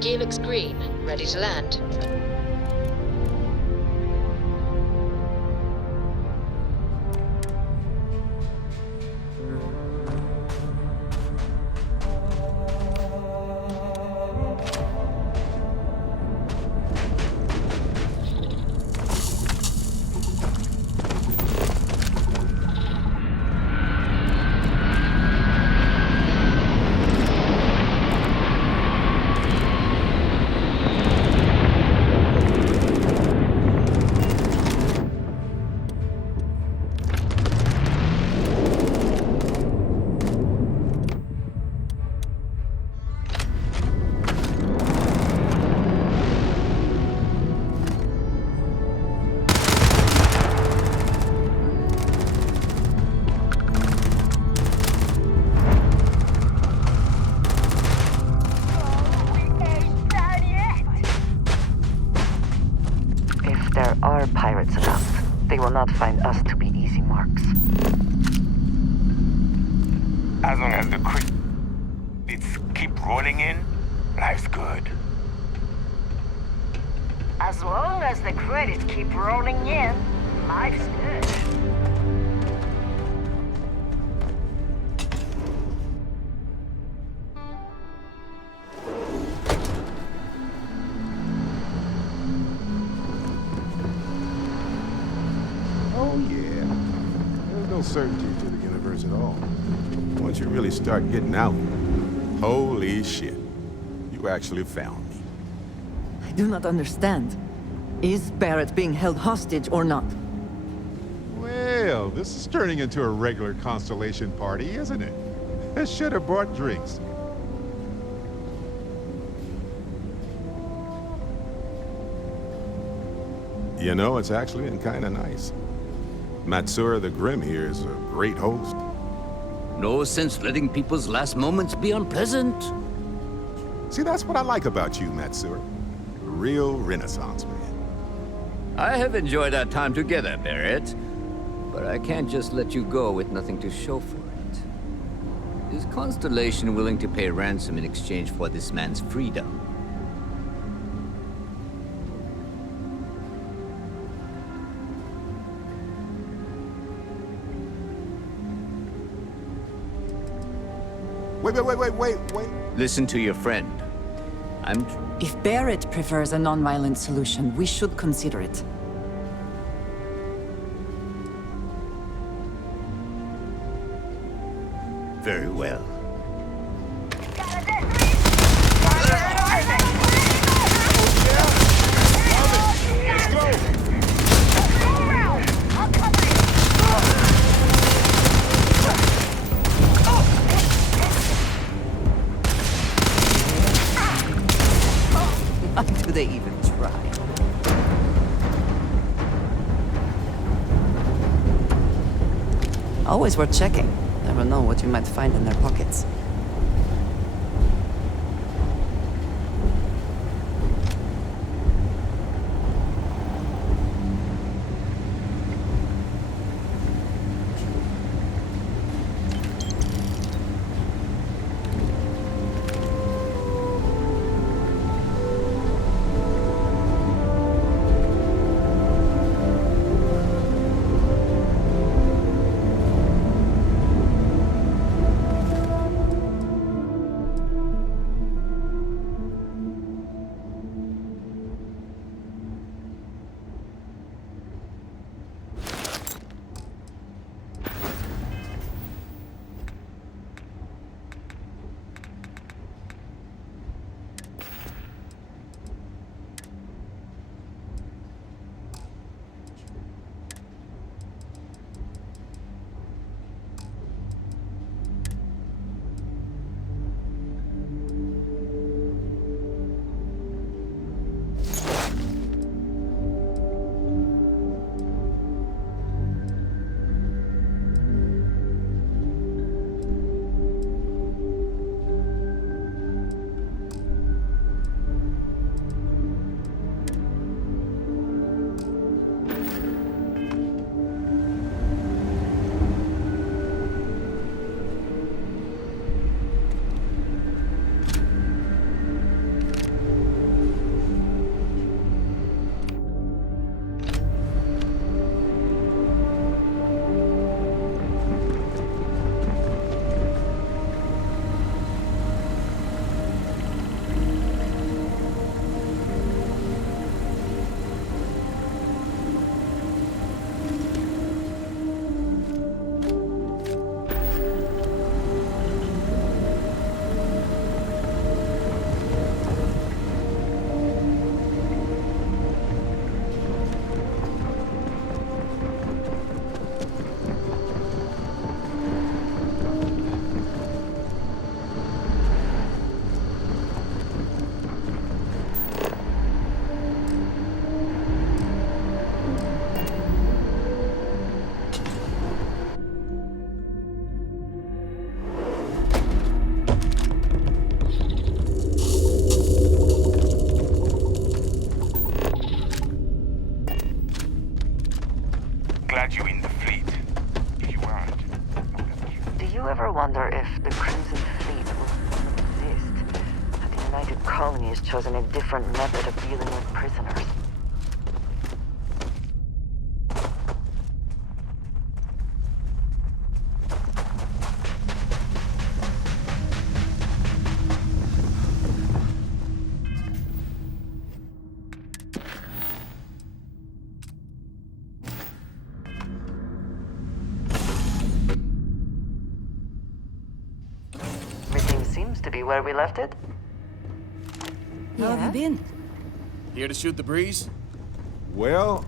Gear looks green. Ready to land. not find us to be easy marks. As long as the credits keep rolling in, life's good. As long as the credits keep rolling in, life's good. Oh, yeah. There's no certainty to the universe at all. Once you really start getting out, holy shit. You actually found me. I do not understand. Is Barrett being held hostage or not? Well, this is turning into a regular Constellation party, isn't it? I should have brought drinks. You know, it's actually been kind of nice. Matsura the Grim here is a great host. No sense letting people's last moments be unpleasant. See, that's what I like about you, Matsura. A real Renaissance man. I have enjoyed our time together, Barrett. But I can't just let you go with nothing to show for it. Is Constellation willing to pay ransom in exchange for this man's freedom? Wait. Listen to your friend. If Barrett prefers a non-violent solution, we should consider it. Very well. Do they even try? Always worth checking. Never know what you might find in their pockets. colony has chosen a different method of dealing with prisoners. Everything seems to be where we left it. How have you been? Here to shoot the breeze? Well,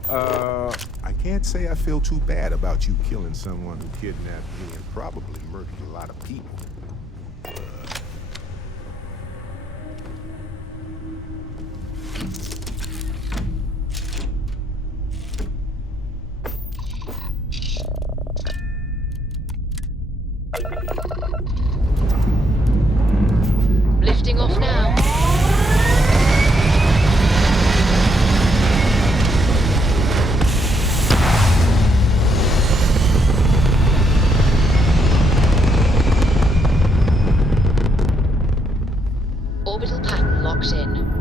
I can't say I feel too bad about you killing someone who kidnapped me and probably murdered a lot of people. Lifting off now. Orbital pattern locked in.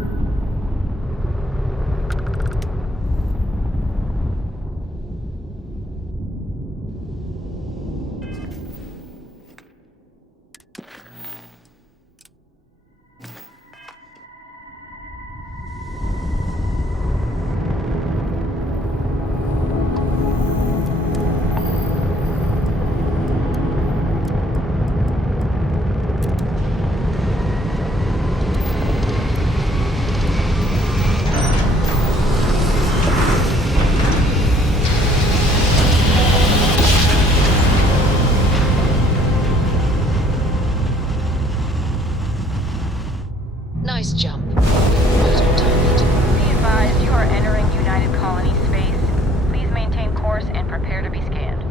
Nice jump. Right on target. Be advised, you are entering United Colony space. Please maintain course and prepare to be scanned.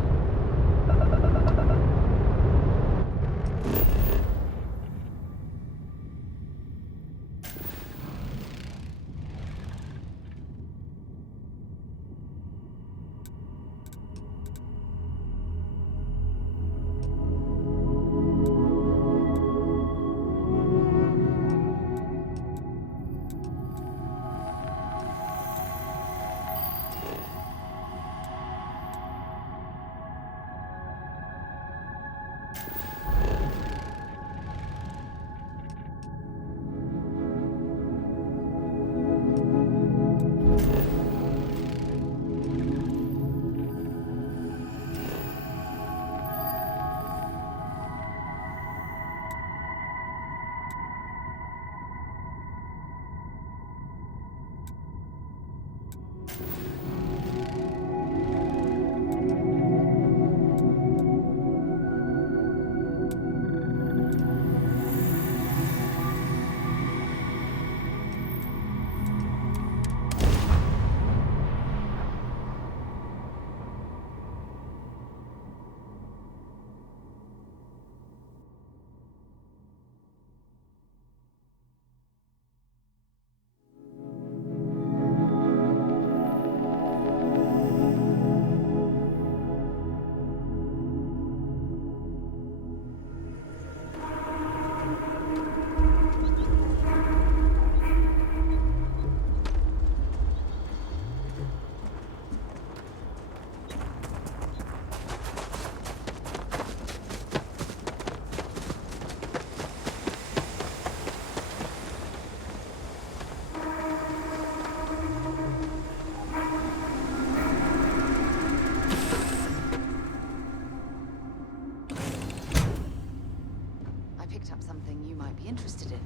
Picked up something you might be interested in.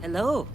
Hello.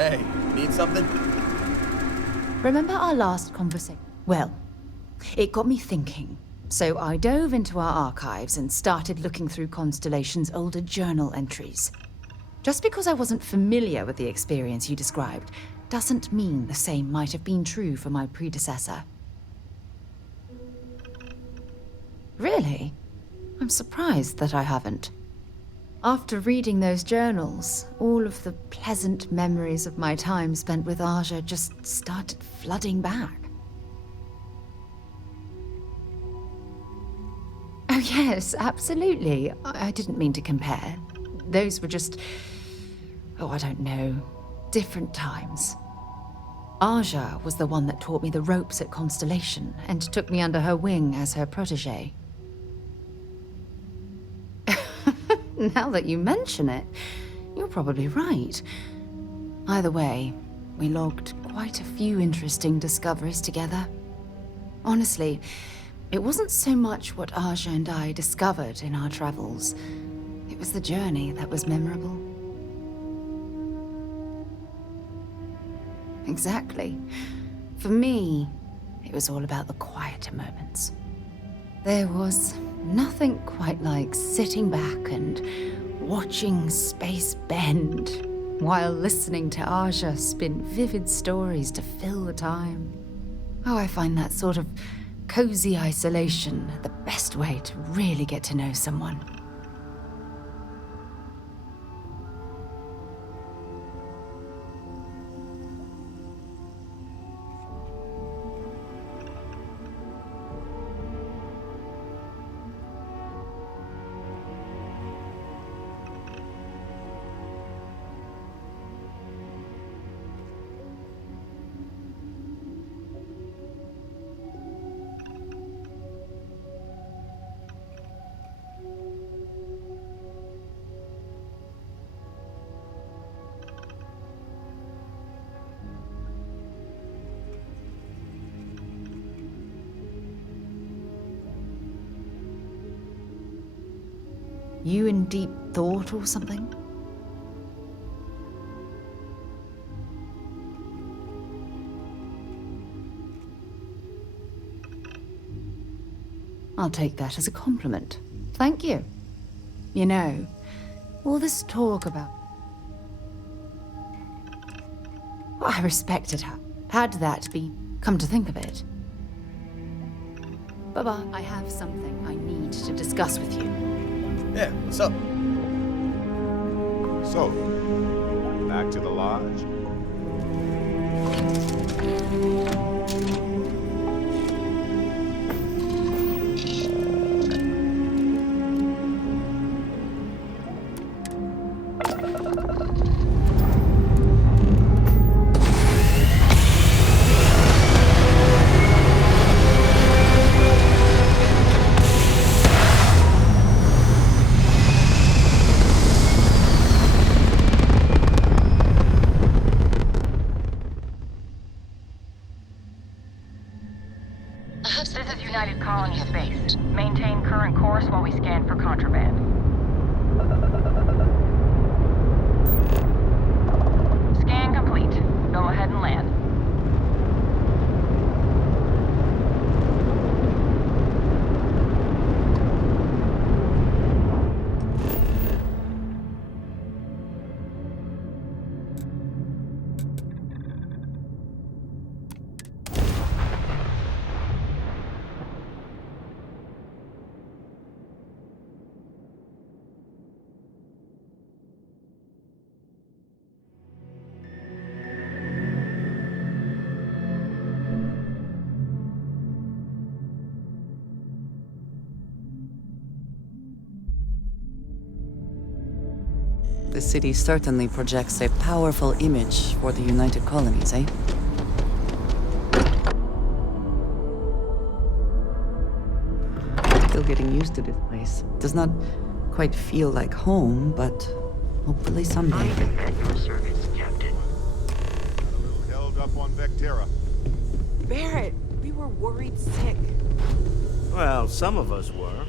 Hey, need something? Remember our last conversation? Well, it got me thinking. So I dove into our archives and started looking through Constellation's older journal entries. Just because I wasn't familiar with the experience you described doesn't mean the same might have been true for my predecessor. Really? I'm surprised that I haven't. After reading those journals, all of the pleasant memories of my time spent with Aja just started flooding back. Oh yes, absolutely. I didn't mean to compare. Those were just... oh, I don't know. Different times. Aja was the one that taught me the ropes at Constellation and took me under her wing as her protege. Now that you mention it, you're probably right. Either way, we logged quite a few interesting discoveries together. Honestly, it wasn't so much what Aja and I discovered in our travels. It was the journey that was memorable. Exactly. For me, it was all about the quieter moments. There was nothing quite like sitting back and watching space bend while listening to Aja spin vivid stories to fill the time. Oh, I find that sort of cozy isolation the best way to really get to know someone. You in deep thought or something? I'll take that as a compliment. Thank you. You know, all this talk about... well, I respected her. Had that be, come to think of it. Baba, I have something I need to discuss with you. Yeah, what's up? So, back to the lodge? This is United Colony Space. Maintain current course while we scan for contraband. Scan complete. Go ahead and land. The city certainly projects a powerful image for the United Colonies, eh? Still getting used to this place. Does not quite feel like home, but hopefully someday. I am at your service, Captain. Got a little held up on Vectera. Barrett, we were worried sick. Well, some of us were.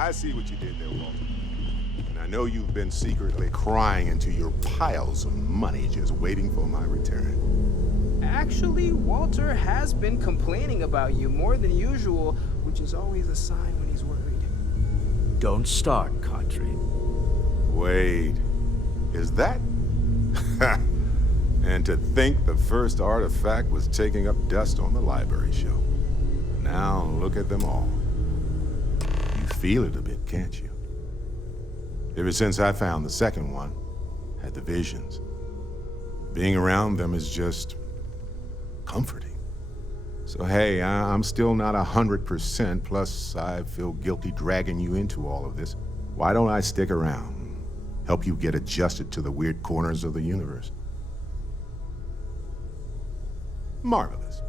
I see what you did there, Walter. And I know you've been secretly crying into your piles of money just waiting for my return. Actually, Walter has been complaining about you more than usual, which is always a sign when he's worried. Don't start, Country. Wait, is that? And to think the first artifact was taking up dust on the library shelf. Now look at them all. You feel it a bit, can't you? Ever since I found the second one, had the visions. Being around them is just comforting. So hey, I'm still not 100%, plus I feel guilty dragging you into all of this. Why don't I stick around? Help you get adjusted to the weird corners of the universe. Marvelous.